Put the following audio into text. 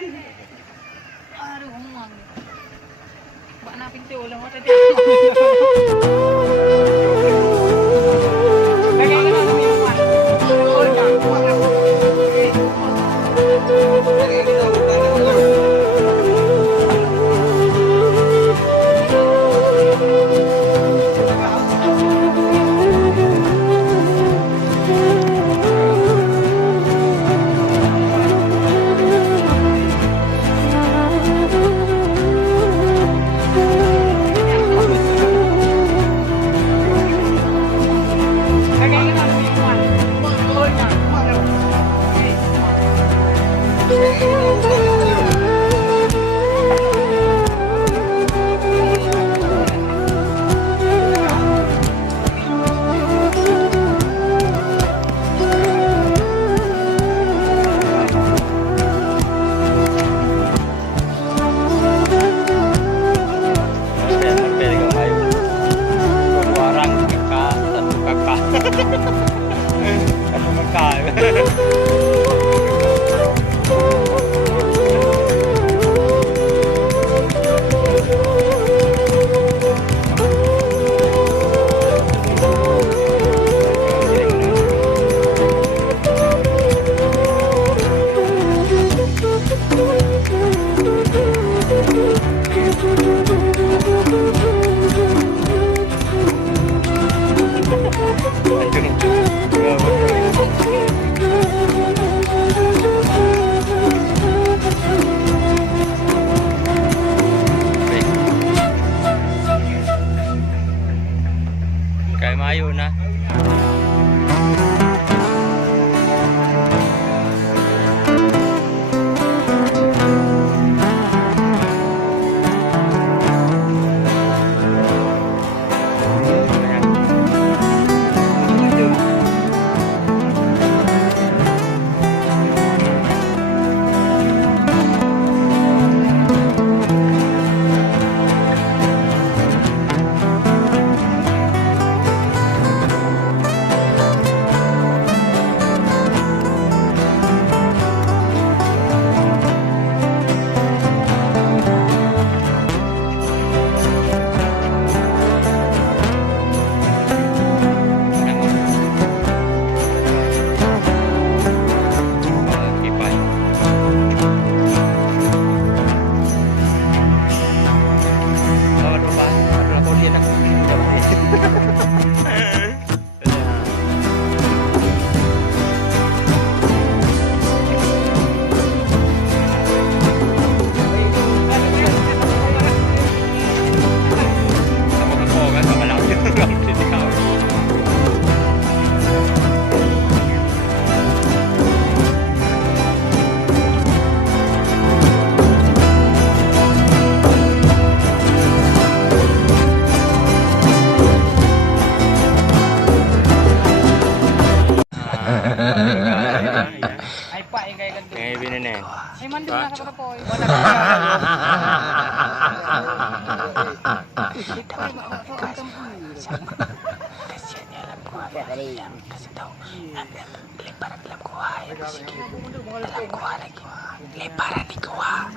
Aduh, ngomong. Mbak na pintu ulang mata dia. Kayak mayu na. Ay pa, yung kaya ganito. Ngayon binin eh. Ay, mandun na ka po. Kasihan niya alam ko lang. Kasi daw, liparan alam ko ha. Alam ko ha lagi. Liparan di ko ha.